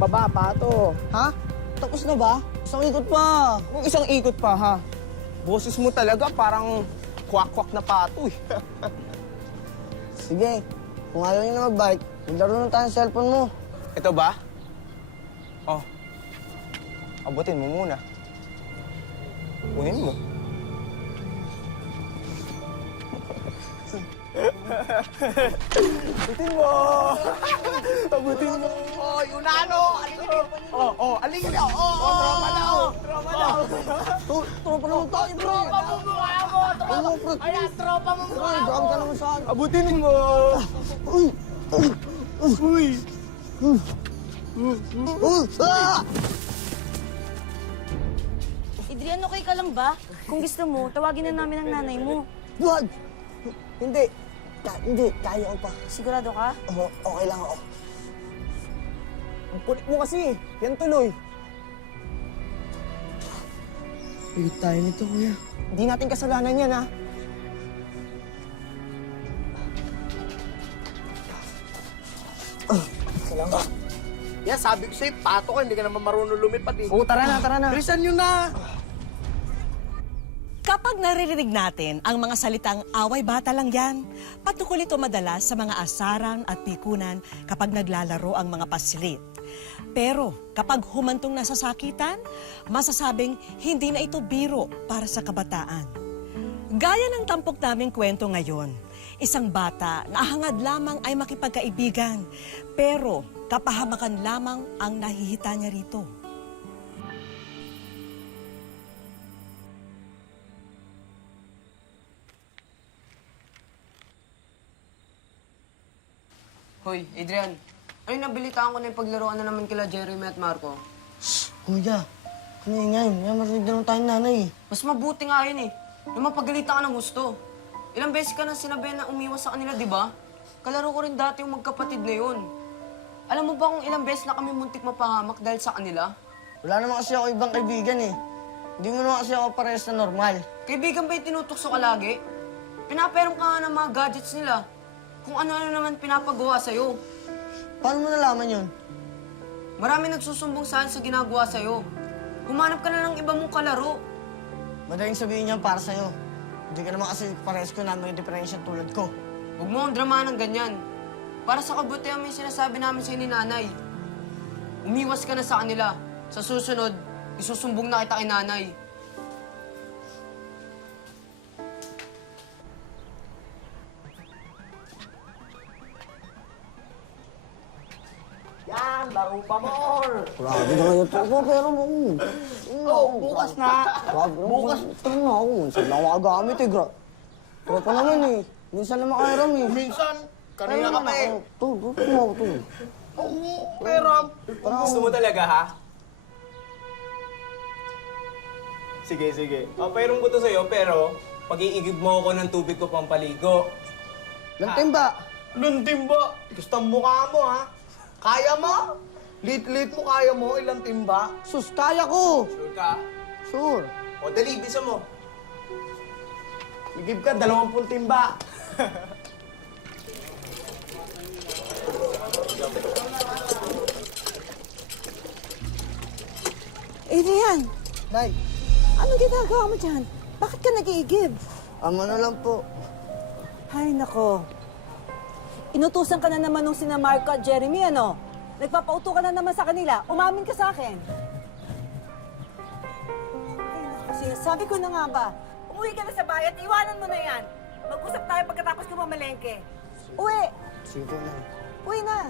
baba, pato. Ha? Tapos na ba? Isang ikot pa. Kung isang ikot pa, ha? Boses mo talaga parang kwak-kwak na pato, eh. Sige, kung ayaw niyo na mag-bike, maglaro na tayo ng cellphone mo. Ito ba? Oh. Abutin mo muna. Kunin mo. Abutin mo! Abutin mo! Oh, yun na, ano? Alingin na! Tropa daw! Tropa daw! Tropa naman tayo, bro. Tropa mo mukha mo! Tropa! Ayan, tropa mo mukha mo! Grabe ka naman sa akin. Abutin mo! Uy! Uy! Ah! Adrian, okay ka lang ba? Kung gusto mo, tawagin na namin ang nanay mo. Wag! Hindi. Hindi, kaya ko pa. Sigurado ka? Oo, okay lang ako. Ang kulit mo kasi. Yan tuloy. Pigit tayo nito, kuya. Hindi natin kasalanan yan, ha? Salamat. Yan, sabi ko sa'yo, pato ka, hindi ka naman marunong lumipad eh. Oo, tara na, tara na. Bilisan nyo na! Kapag naririnig natin ang mga salitang away bata lang yan, patukol ito madalas sa mga asaran at pikunan kapag naglalaro ang mga paslit. Pero kapag humantong na sa sakitan, masasabing hindi na ito biro para sa kabataan. Gaya ng tampok naming kwento ngayon, isang bata na hangad lamang ay makipagkaibigan, pero kapahamakan lamang ang nahihita niya rito. Hoy, Adrian. Ay, nabilitaan ko na yung paglaruan na naman kila Jeremy at Marco. Kuya, ano yung ngayon? May marinig na lang tayong nanay eh. Mas mabuti nga yun eh. Yung mapagalitan ka ng gusto. Ilang beses ka na sinabi na umiwas sa kanila, di ba? Kalaro ko rin dati yung magkapatid na yun. Alam mo ba kung ilang beses na kami muntik mapahamak dahil sa kanila? Wala naman kasi ako ibang kaibigan eh. Hindi mo naman kasi ako parehas na normal. Kaibigan ba yung tinutukso ka lagi? Pinaperong ka nga ng mga gadgets nila. Kung ano-ano naman pinapagawa sa'yo. Paano mo nalaman yun? Marami nagsusumbong sa akin sa ginagawa sa'yo. Humanap ka na ng iba mong kalaro. Madaling sabihin niyan para sa'yo. Hindi ka naman kasi parehas ko na may diferensya tulad ko. Huwag mo ang drama ng ganyan. Para sa kabutihan mo yung sinasabi namin sa'yo ni nanay. Umiwas ka na sa kanila. Sa susunod, isusumbong na kita kay nanay. Yan, laro pa more! Grabe na kayo tropa, pero mo. Bukas na! Bukas. Ito na ako. Minsan lang makagamit eh. Tropa naman eh. Minsan lang makairam eh. Minsan, kanina ka pa eh. Ito, ito mo ako. Oo, peram. Gusto mo talaga, ha? Sige, sige. Papairom ko to sa'yo, pero pag-iigib mo ako ng tubig ko pampaligo. Lantimba. Luntimba! Gusto ang mukha mo ha? Kaya mo? Lit-lit mo kaya mo ilang timba? Sus, kaya ko. Sure ka? Sure. O, dali, bisa mo. Igib ka, 20 timba. Adrian, Nay, ano ginagawa mo dyan? Bakit ka nag-iigib? ama na lang po. Ay, nako. Inutusan ka na naman nung sina Marco at Jeremy, ano? Nagpapauto ka na naman sa kanila. Umamin ka sa akin. Ay, nako, sabi ko na nga ba? Umuwi ka na sa bayan, iwanan mo na yan. Mag-usap tayo pagkatapos ko mamalengke. Uwi! Sige po, Nay. Uwi na!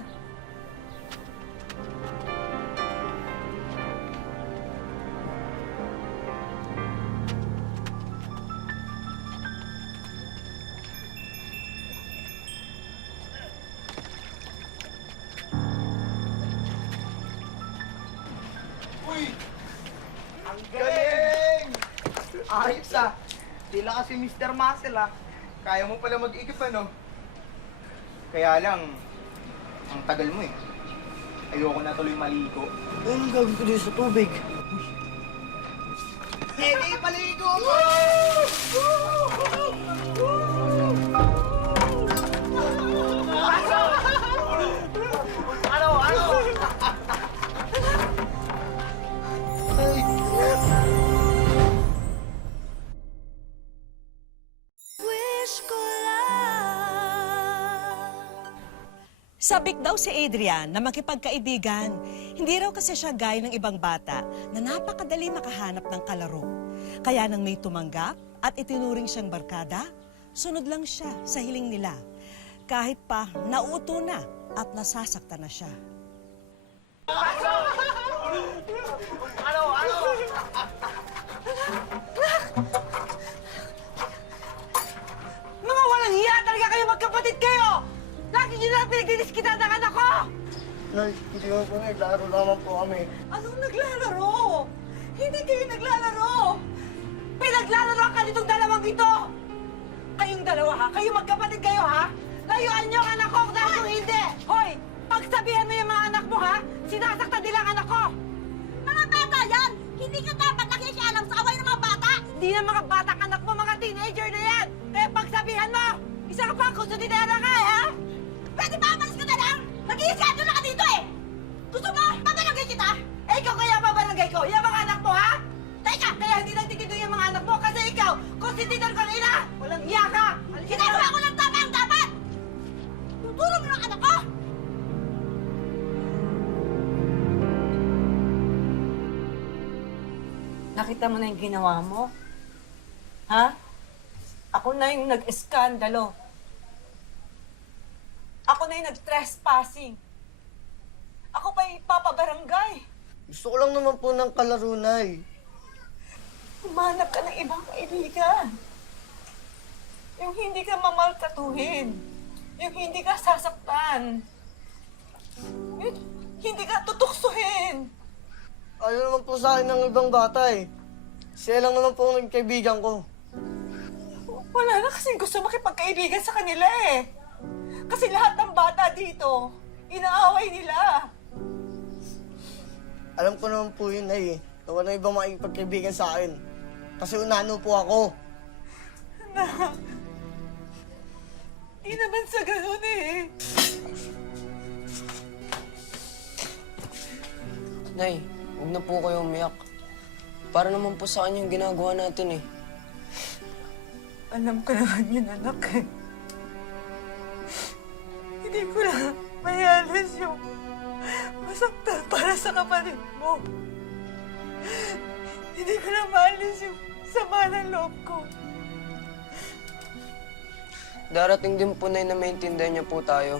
Ang galing! Ayos ah. Tila kasi Mr. Muscle ah. Kaya mo pala mag-igib, ano? Kaya lang, ang tagal mo eh. Ayoko na tuloy maligo. Ay, anong gagawin ko dito sa tubig? Hindi paligo mo! Ano? Sabik daw si Adrian na makipagkaibigan. Hindi raw kasi siya gaya ng ibang bata na napakadali makahanap ng kalaro. Kaya nang may tumanggap at itinuring siyang barkada, sunod lang siya sa hiling nila. Kahit pa nauuto na at nasasaktan na siya. Mga walang hiya talaga kayo, magkapatid kayo! Lagi nyo na pinagdidiskita ng anak ko! Nay, hindi mo po naglaro naman po kami. Anong naglalaro? Hindi kayo naglalaro! Pinaglalaro ka nitong dalawang ito! Kayong dalawa ha? Kayo magkapatid kayo ha? Layuan niyo ang anak ko dahil kung hindi! Hoy! Pagsabihan mo yung mga anak mo ha? Sinasaktan nila ang anak ko! Mga bata yan! Hindi ka dapat nakikialam sa away ng mga bata! Hindi na mga batang anak mo, mga teenager na yan! Kaya pagsabihan mo! Isa ka pang kusudidera ka ha? Pwede ba umalis ka na lang? Nag-iiskado na ka dito eh! Gusto mo? Pabalagay kita? Eh, ikaw kaya pabarangay ko? Yung mga anak mo ha? Teka! Kaya hindi nagtikido yung mga anak mo kasi ikaw, konsididor kang ina! Walang iya ka! Ginagawa ko lang tama ang dapat! Tutulong mo ng anak ko! Nakita mo na yung ginawa mo? Ha? Ako na yung nag-eskandalo. Ako na yung nag-trespassing. Ako pa yung papabarangay. Gusto ko lang naman po ng kalaro, Nay. Humanap ka ng ibang kaibigan. Yung hindi ka mamaltratuhin. Yung hindi ka sasaktan. Yung hindi ka tutuksuhin. Ayaw naman po sa akin ng ibang bata eh. Siya lang naman po ang kaibigan ko. Wala na kasing gusto makipagkaibigan sa kanila eh. Kasi lahat ng bata dito, inaaway nila. Alam ko naman po yun, Nay eh. Na walang ibang makikipagkaibigan sa akin. Kasi unano po ako. Di naman sa ganun eh. Nay, huwag na po kayo umiyak. Para naman po sa kanya yung ginagawa natin eh. Alam ko naman yun, anak eh. Hindi ko na mayalis yung masaktan para sa kapatid mo. Hindi ko na maalis yung sama ng loob ko. Darating din po, Nay, na maintindihan niya po tayo.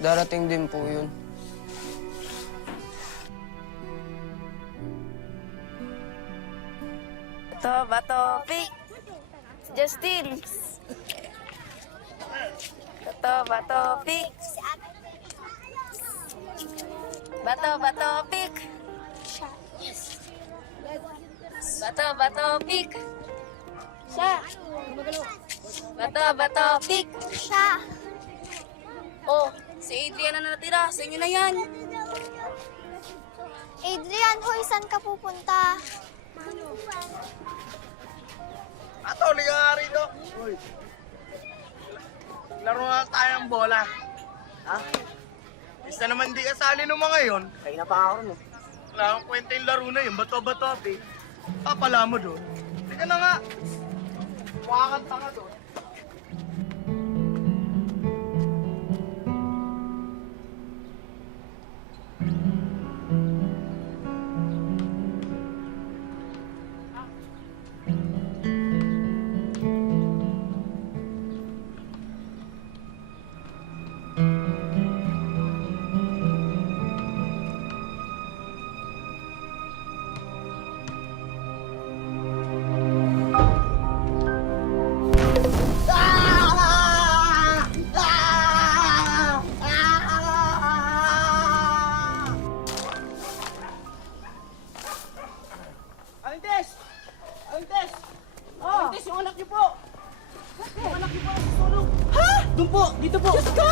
Darating din po yun. Bato, pick! Justin! Bato, pick! Bato, pick! Bato, pick! Siya! Bato, pick! Siya! Oh, si Adrian na natira. Sa inyo na yan. Adrian, hoy, saan ka pupunta? Ato, liga nga rito. Uy. Laro nga tayo ng bola. Ha? Isa naman di kasali ng mga yon. Kaya na pa ako rin eh. Wala akong kwenta yung laro na yun. Bato-bato, api. Papala mo doon. Teka na nga. Wakakanta ka doon. Alintes! Alintes! Alintes, yung anak niyo po! Yung anak niyo po natutulog! Ha? Doon po! Dito po! Diyos ko!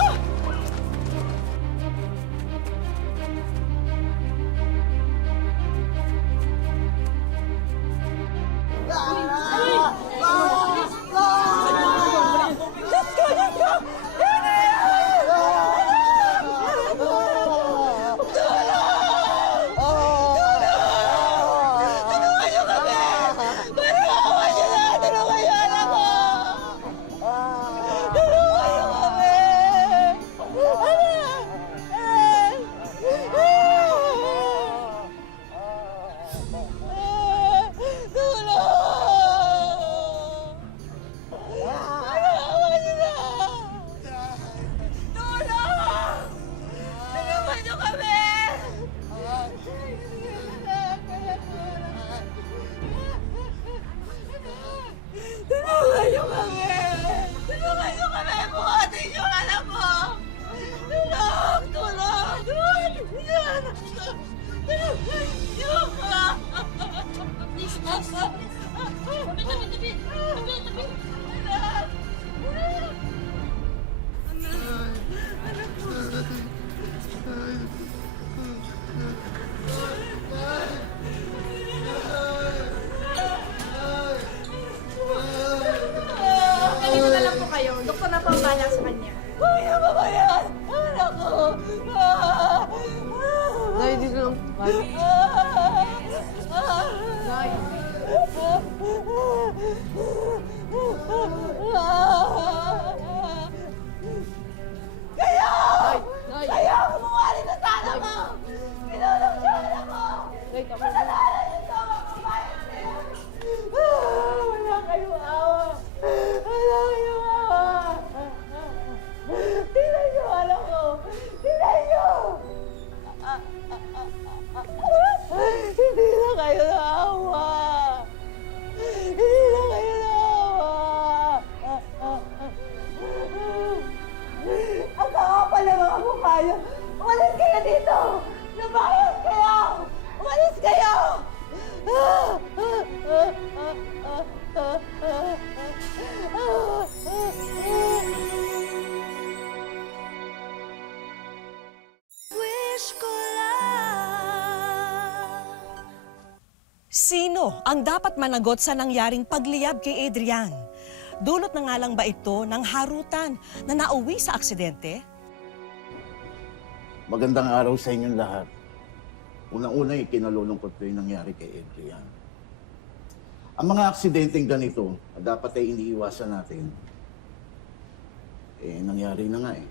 Ganito na lang po kayo. Doktor na po ang bahala sa kanya. Ay, ano ba yan? Anak ko! Nay, dito lang. Nay. Kaya kumuha na sana ko! Pinulong siya anak ko! Kasalanan nito, magbabayad niya! Wala kayong awa! Wala kayong awa! Tingnan niyo, anak ko! Tingnan niyo! Hindi na kayo naawa! Hindi na kayo naawa! Ang kakapal na mga mukha niyo! Umalis kayo dito! Nabayas kayo! Umalis kayo! Wish ko lang. Sino ang dapat managot sa nangyaring pagliyab kay Adrian? Dulot na nga lang ba ito ng harutan na nauwi sa aksidente? Magandang araw sa inyong lahat. Unang-una, ikinalulungkot ko yung nangyari kay Adrian. Ang mga aksidenteng ganito, dapat ay iniiwasan natin. Nangyari na nga eh.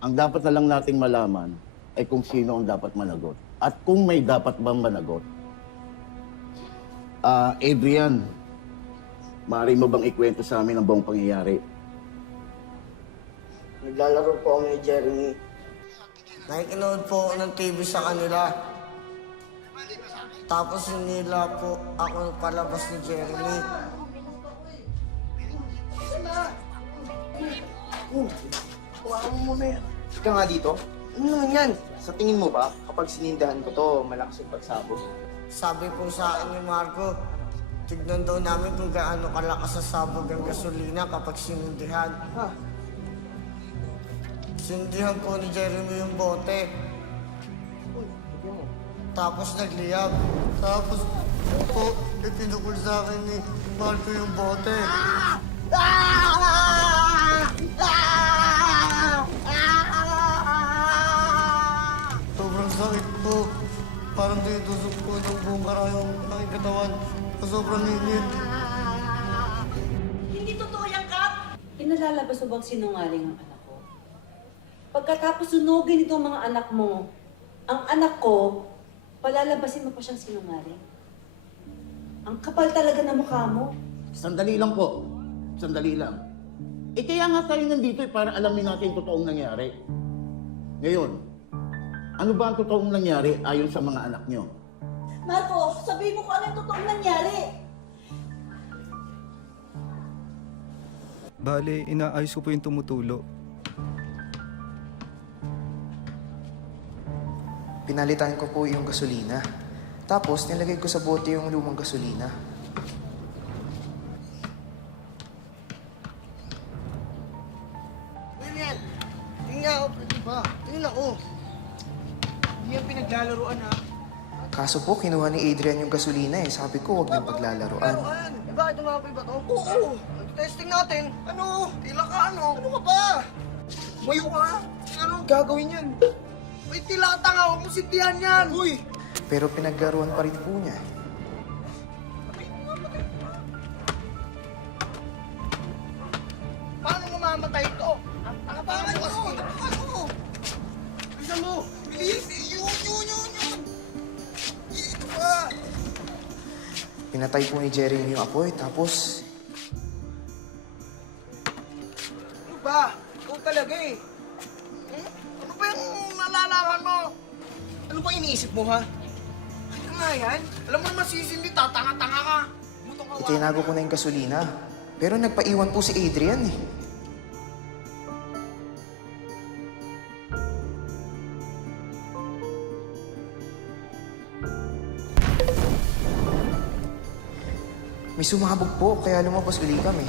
Ang dapat na lang nating malaman ay kung sino ang dapat managot. At kung may dapat bang managot. Adrian, maaari mo bang ikwento sa amin ang buong pangyayari? Naglalaro po kami ni Jeremy. Nakikinood po ako ng TV sa kanila. Tapos hinila po ako palabas ni Jeremy. Huwag mo muna yan. Ka nga dito. Ano naman yan? Sa tingin mo ba, kapag sinindahan ko to, malakas yung pagsabog? Sabi po sa akin ni Marco, tignan daw namin kung gaano kalakas sa sabog ang gasolina kapag sinindihan. Sindihan po ni Jeremy yung bote. Tapos nagliyab. Tapos po, ipinukul sa akin ni Marco yung bote. Sobrang sakit po. Parang titusok po ng buong karayong aking katawan. Sobrang init. Hindi totoo yan, Kap! Pinalalabas mo bang sinungaling ang anak ko? Pagkatapos sunugin itong mga anak mo, ang anak ko, palalabasin mo pa siyang sinungaling? Ang kapal talaga ng mukha mo. Sandali lang po. Sandali lang. Kaya nga tayo nandito para alamin natin yung totoong nangyari. Ngayon, ano ba ang totoong nangyari ayon sa mga anak nyo? Marco, sabihin mo kung ano yung totoong nangyari. Bale, inaayos ko po yung tumutulo. Pinalitan ko po yung gasolina. Tapos, nilagay ko sa bote yung lumang gasolina. William! Tingnan ako, pwede ba? Tingnan ako. Hindi yan pinaglalaroan ha. Kaso po, kinuha ni Adrian yung gasolina eh. Sabi ko, huwag niyang paglalaroan. Laruan! Bakit umapoy ba to? Oo! Testing natin. Ano? Tila ka ano? Ano ka ba? Mayo ka? Ano gagawin yan? May tilata nga, huwag mo sindihan yan! Uy! Pero pinaglaruan pa rin po niya. Paano mamamatay ito? Ang pangan mo! Ano? Bisa mo! Bilis! Yun! Ito pa! Pinatay po ni Jeremy yung apoy. Tapos, Ano ba? Ikaw talaga eh. Ano ba yung nalalaman mo? Ano ba iniisip mo ha? Kaya nga yan. Alam mo naman sisindi, tatanga-tanga ka. Butong kawa. itinago ko na yung gasolina. Pero nagpaiwan po si Adrian eh. May sumabog po, kaya lumabas uli kami.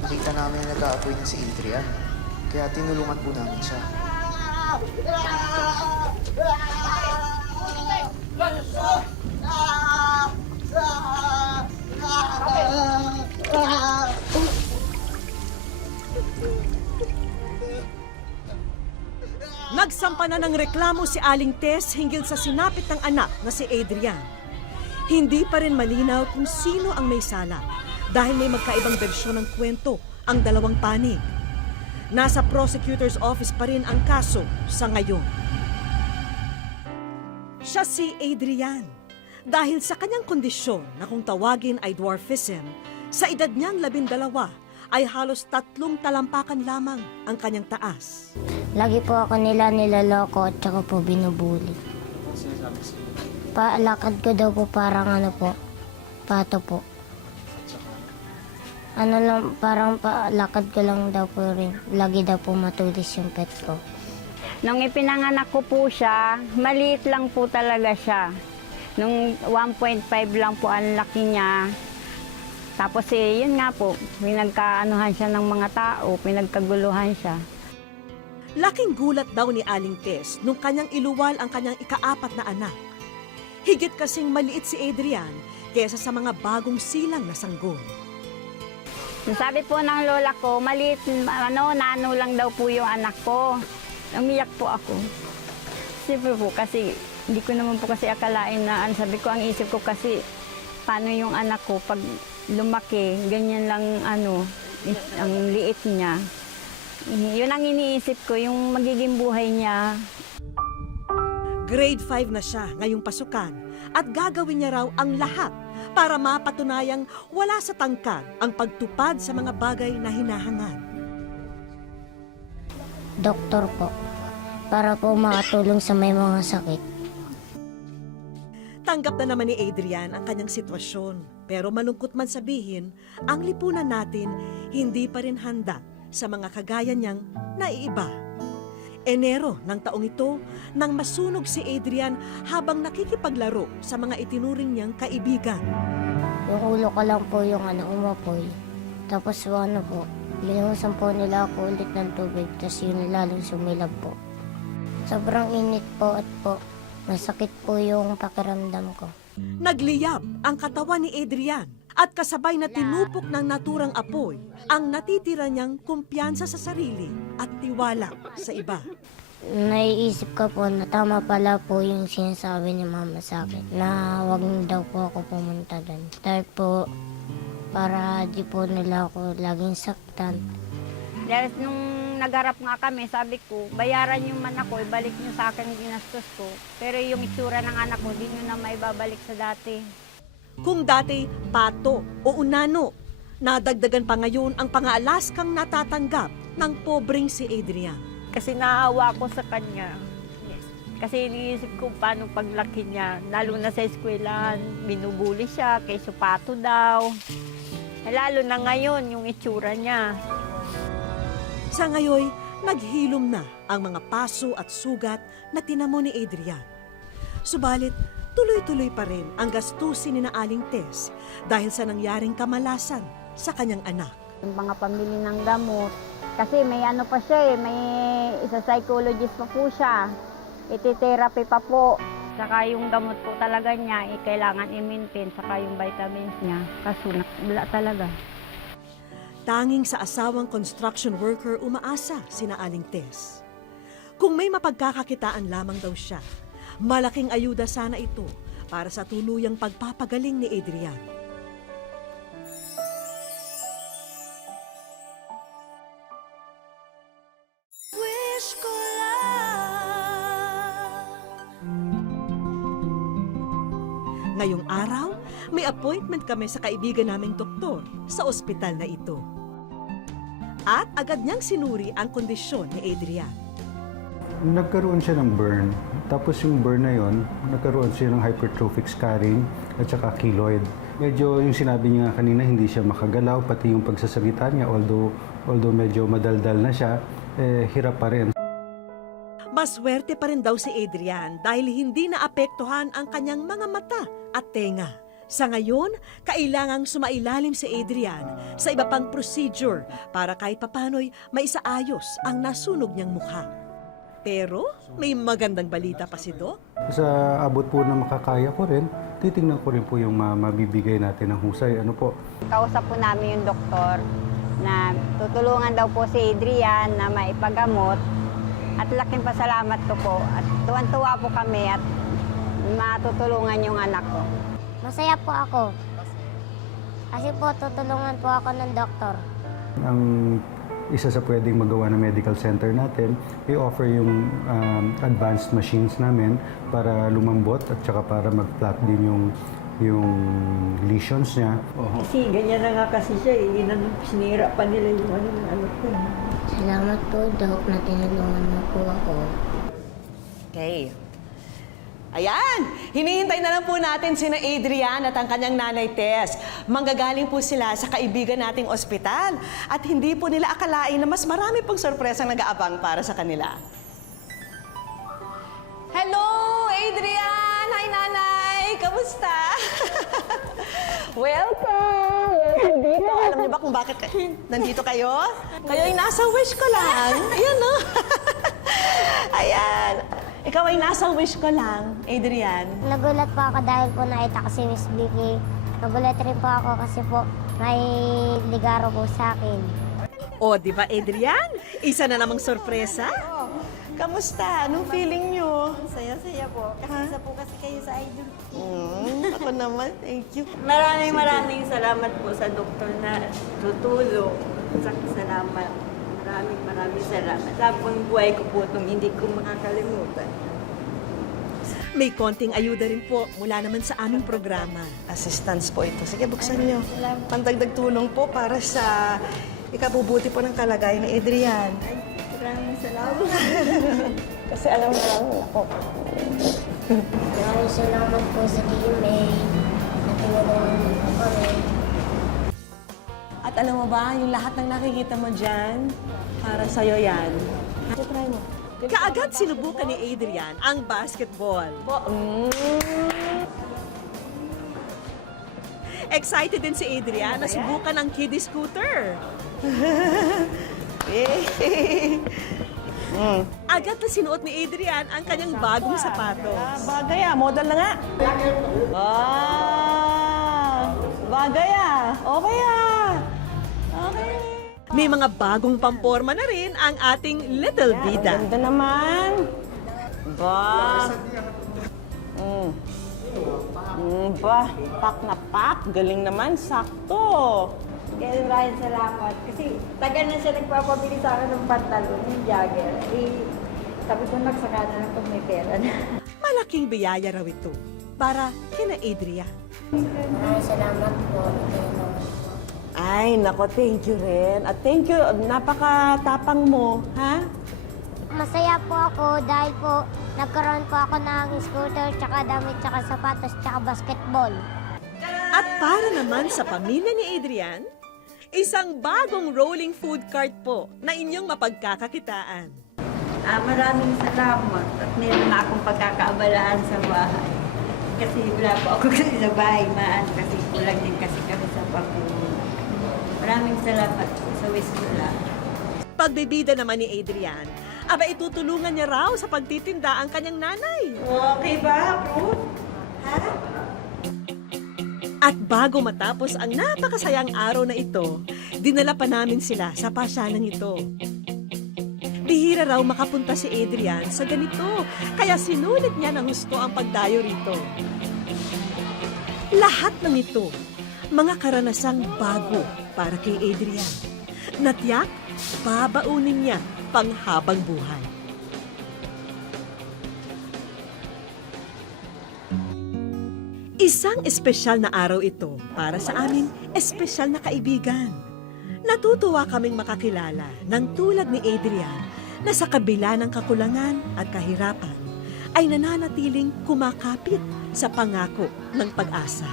Nakita namin na nag-aapoy na si Adrian, kaya tinulungan po namin siya. Nagsampa na ng reklamo si Aling Tess hinggil sa sinapit ng anak na si Adrian. Hindi pa rin malinaw kung sino ang may sala dahil may magkaibang bersyon ng kwento ang dalawang panig. Nasa prosecutor's office pa rin ang kaso sa ngayon. Siya si Adrian dahil sa kanyang kondisyon na kung tawagin ay dwarfism, sa edad niyang 12 ay halos 3 talampakan lamang ang kanyang taas. Lagi po ako nila nilaloko at saka po binubuli. Paalakad ko daw po parang pato po. Parang paalakad ko lang daw po rin. Lagi daw po matulis yung pet ko. Nung ipinanganak ko po siya, maliit lang po talaga siya. Nung 1.5 lang po ang laki niya. Tapos yun nga po, pinagkaanuhan siya ng mga tao, pinagkaguluhan siya. Laking gulat daw ni Aling Tess nung kanyang iluwal ang kanyang ika-4 na anak. Higit kasing maliit si Adrian kaysa sa mga bagong silang na sanggol. Sabi po ng lola ko, maliit, nano lang daw po yung anak ko. Umiyak po ako. Siyempre po kasi, hindi ko naman po kasi akalain na, sabi ko, ang isip ko kasi, paano yung anak ko pag lumaki, ganyan lang ang liit niya. Yun ang iniisip ko, yung magiging buhay niya. Grade 5 na siya ngayong pasukan at gagawin niya raw ang lahat para mapatunayang wala sa tangkad ang pagtupad sa mga bagay na hinahangad. Doktor po, para po makatulong sa may mga sakit. Tanggap na naman ni Adrian ang kanyang sitwasyon, pero malungkot man sabihin, ang lipunan natin hindi pa rin handa sa mga kagaya niyang naiiba. Enero ng taong ito nang masunog si Adrian habang nakikipaglaro sa mga itinuring niyang kaibigan. Yung ulo ko lang po yung umapoy. Tapos po, linusan po nila ako ulit ng tubig, tapos yun lalong sumilab po. Sobrang init po at masakit po yung pakiramdam ko. Nagliyab ang katawan ni Adrian at kasabay na tinupok ng naturang apoy ang natitira niyang kumpiyansa sa sarili at tiwala sa iba. Naiisip ko po na tama pala po yung sinasabi ni mama sa akin na wag daw po ako pumunta doon. Dahil po para di po nila ako laging saktan. Dahil nung nagharap nga kami, sabi ko, bayaran yung man ako, ibalik nyo sa akin yung ginastos ko. Pero yung itsura ng anak ko, di nyo na maibabalik sa dati. Kung dati pato o unano, nadagdagan pa ngayon ang pang-aalaskang natatanggap ng pobreng si Adrian. Kasi naawa ko sa kanya. Kasi iniisip ko paano paglaki niya, lalo na sa eskwelahan, binubuli siya, kay supato daw. Lalo na ngayon, yung itsura niya. Sa ngayon, naghilom na ang mga paso at sugat na tinamo ni Adrian. Subalit, tuloy-tuloy pa rin ang gastusin ni na Aling Tess dahil sa nangyaring kamalasan sa kanyang anak. Yung mga pamili ng gamot, kasi may pa siya may isa psychologist pa po siya. Iti-therapy pa po. Saka yung gamot po talaga niya, kailangan i-maintain, saka yung vitamins niya. Kaso wala talaga. Tanging sa asawang construction worker umaasa sina Aling Tess. Kung may mapagkakakitaan lamang daw siya, malaking ayuda sana ito para sa tuluyang pagpapagaling ni Adrian. Wish ko lang. Ngayong araw, may appointment kami sa kaibigan naming doktor sa ospital na ito. At agad niyang sinuri ang kondisyon ni Adrian. Nagkaroon siya ng burn. Tapos yung burn na yon, nagkaroon siya ng hypertrophic scarring at saka keloid. medyo yung sinabi niya kanina, hindi siya makagalaw, pati yung pagsasalita niya, although medyo madaldal na siya, hirap pa rin. Maswerte pa rin daw si Adrian dahil hindi naapektuhan ang kanyang mga mata at tenga. Sa ngayon, kailangang sumailalim si Adrian sa iba pang procedure para kahit papano'y maisaayos ang nasunog niyang mukha. Pero may magandang balita pa si Doc. Sa abot po na makakaya ko rin, titingnan ko rin po yung mabibigay natin ng husay. Ano po? Kausap po namin yung doktor na tutulungan daw po si Adrian na maipagamot. At laking pasalamat ko po. At tuwan-tuwa po kami at matutulungan yung anak ko. Masaya po ako. Kasi po tutulungan po ako ng doktor. Ang isa sa pwedeng magawa ng medical center natin, i-offer yung advanced machines namin para lumambot at saka para mag-flat din yung lesions niya. Kasi ganyan na nga kasi siya, sinira pa nila yung ano ko. Salamat po, Doc, na tinulungan mo po ako. Okay. Ayan! Hinihintay na lang po natin sina Adrian at ang kanyang nanay Tess. Manggagaling po sila sa kaibigan nating ospital. At hindi po nila akalain na mas marami pong sorpresang nag-aabang para sa kanila. Hello, Adrian! Hi, nanay! Kamusta? Welcome! Welcome dito. Alam niyo ba kung bakit nandito kayo? Kayo ay nasa wish ko lang. Ayan, no? Ayan. Ikaw ay nasa wish ko lang, Adrian. Nagulat po ako dahil po nakita ko si Miss Vicky. Nagulat rin po ako kasi po may ligaro po sa akin. O, di ba, Adrian? Isa na namang sorpresa. Kamusta? Anong feeling nyo? Saya-saya po. Kasi isa po kasi kayo sa idol. Ako naman, thank you. Maraming salamat po sa doktor na tutulong. Salamat. Maraming salamat. Tapos buhay ko po itong hindi ko makakalimutan. May konting ayuda rin po mula naman sa aming programa. Assistance po ito. Sige, buksan nyo. Pandagdag tulong po para sa ikabubuti po ng kalagayan ni Adrian. Maraming salamat. Kasi alam mo lang ako. Maraming salamat po sa DMA na tinulungan mo po kami. At alam mo ba, yung lahat ng nakikita mo dyan, para sa'yo yan. Try mo. Kaagad sinubukan ni Adrian ang basketball. Excited din si Adrian na subukan ang kiddie scooter. Agad na sinuot ni Adrian ang kanyang bagong sapatos. Bagay model na nga. Bagay Okay Okay. May mga bagong pamporma na rin ang ating little bida. Ganda naman. Pak na pak. Galing naman. Sakto. Kaya maraming salamat. Kasi tagal na siya nagpapabili sa akin ng pantalon, yung jogger. Sabi ko nagsaka na lang pag may pera na. Malaking biyaya raw ito para kina Adrian. Maraming salamat po. Ay, nako, thank you rin. At thank you, napakatapang mo, ha? Masaya po ako dahil po nagkaroon po ako ng scooter, tsaka damit, tsaka sapatos, tsaka basketball. At para naman sa pamilya ni Adrian, isang bagong rolling food cart po na inyong mapagkakakitaan. Maraming salamat at meron na akong pagkakaabalaan sa bahay. Kasi wala po ako kasi sa bahay kasi kulang din kasi kami sa pagpunan. Maraming salamat po sa Wismula. Pagbibida naman ni Adrian, aba itutulungan niya raw sa pagtitinda ang kanyang nanay. Okay ba, bro? Ha? At bago matapos ang napakasayang araw na ito, dinala pa namin sila sa pasyalan ito. Bihira raw makapunta si Adrian sa ganito, kaya sinulit niya ng gusto ang pagdayo rito. Lahat ng ito, mga karanasang bago para kay Adrian. Natiyak, babaunin niya panghabang buhay. Isang espesyal na araw ito para sa aming espesyal na kaibigan. Natutuwa kaming makakilala ng tulad ni Adrian na sa kabila ng kakulangan at kahirapan ay nananatiling kumakapit sa pangako ng pag-asa.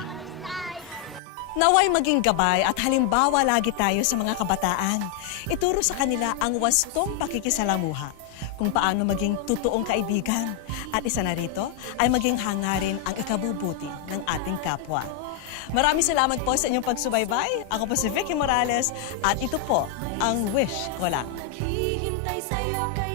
Naway maging gabay at halimbawa lagi tayo sa mga kabataan. Ituro sa kanila ang wastong pakikisalamuha, kung paano maging totoong kaibigan. At isa na rito ay maging hangarin ang ikabubuti ng ating kapwa. Maraming salamat po sa inyong pagsubaybay. Ako po si Vicky Morales at ito po ang Wish Ko Lang. Naghihintay sa'yo